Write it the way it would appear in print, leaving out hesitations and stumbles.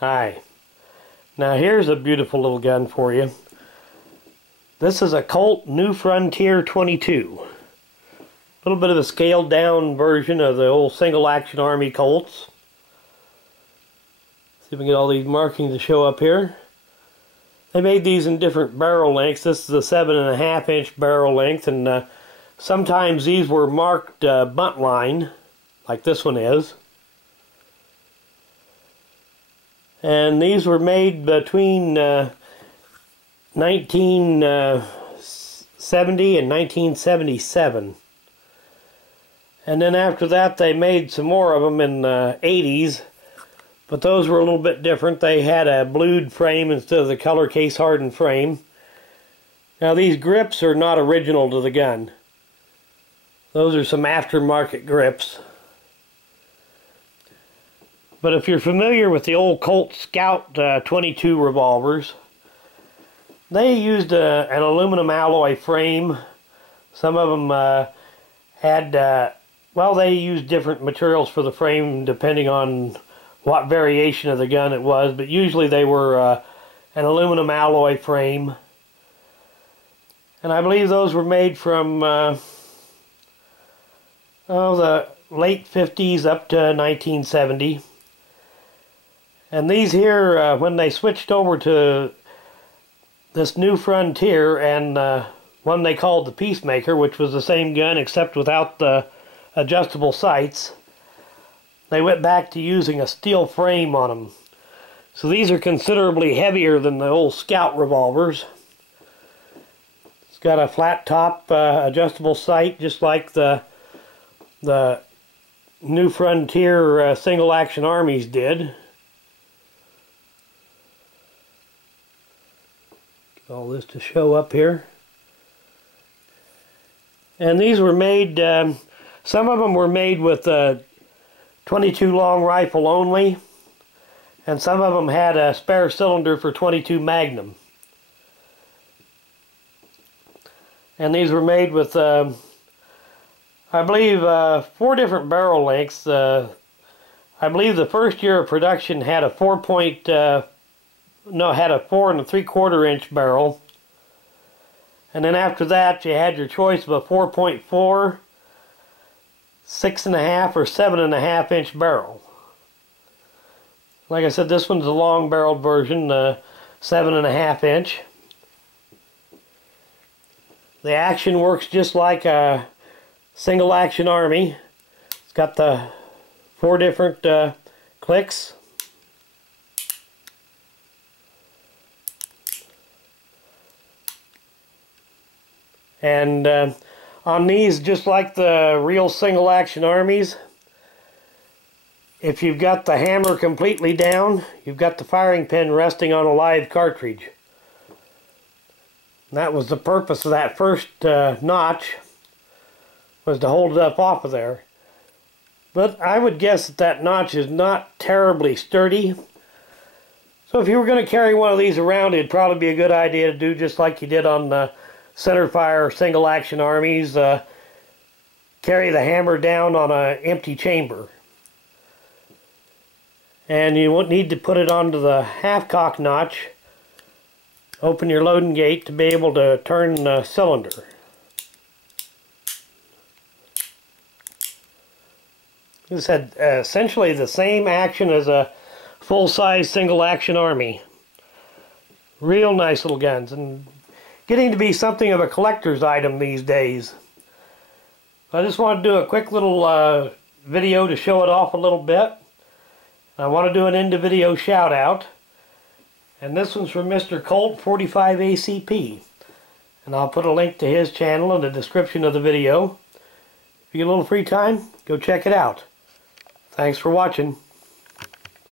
Hi. Now here's a beautiful little gun for you. This is a Colt New Frontier 22. A little bit of a scaled down version of the old single action Army Colts. See if we can get all these markings to show up here. They made these in different barrel lengths. This is a 7.5 inch barrel length, and sometimes these were marked Buntline, like this one is. And these were made between 1970 and 1977. And then after that they made some more of them in the 80s, but those were a little bit different. They had a blued frame instead of the color case hardened frame. Now these grips are not original to the gun. Those are some aftermarket grips. But if you're familiar with the old Colt Scout 22 revolvers, they used an aluminum alloy frame. Some of them had, well, they used different materials for the frame depending on what variation of the gun it was, but usually they were an aluminum alloy frame. And I believe those were made from the late 50s up to 1970. And these here, when they switched over to this New Frontier and one they called the Peacemaker, which was the same gun except without the adjustable sights, they went back to using a steel frame on them. So these are considerably heavier than the old Scout revolvers. It's got a flat top adjustable sight, just like the New Frontier single action Armies did. All this to show up here. And these were made, some of them were made with a 22 long rifle only, and some of them had a spare cylinder for 22 magnum. And these were made with, I believe, 4 different barrel lengths. I believe the first year of production had a 4 3/4 inch barrel, and then after that you had your choice of a 4.4, 6.5, or 7.5 inch barrel. Like I said, this one's a long barreled version, 7.5 inch. The action works just like a single action Army. It's got the 4 different clicks. And on these, just like the real single action Armies, if you've got the hammer completely down, you've got the firing pin resting on a live cartridge. And that was the purpose of that first notch, was to hold it up off of there. But I would guess that that notch is not terribly sturdy. So if you were going to carry one of these around, it'd probably be a good idea to do just like you did on the centerfire single action Armies. Carry the hammer down on an empty chamber. And you won't need to put it onto the half-cock notch. Open your loading gate to be able to turn the cylinder. This had essentially the same action as a full-size single action Army. Real nice little guns, and getting to be something of a collector's item these days. I just want to do a quick little video to show it off a little bit. I want to do an end of video shout out. And this one's from Mr. Colt 45 ACP. And I'll put a link to his channel in the description of the video. If you get a little free time, go check it out. Thanks for watching.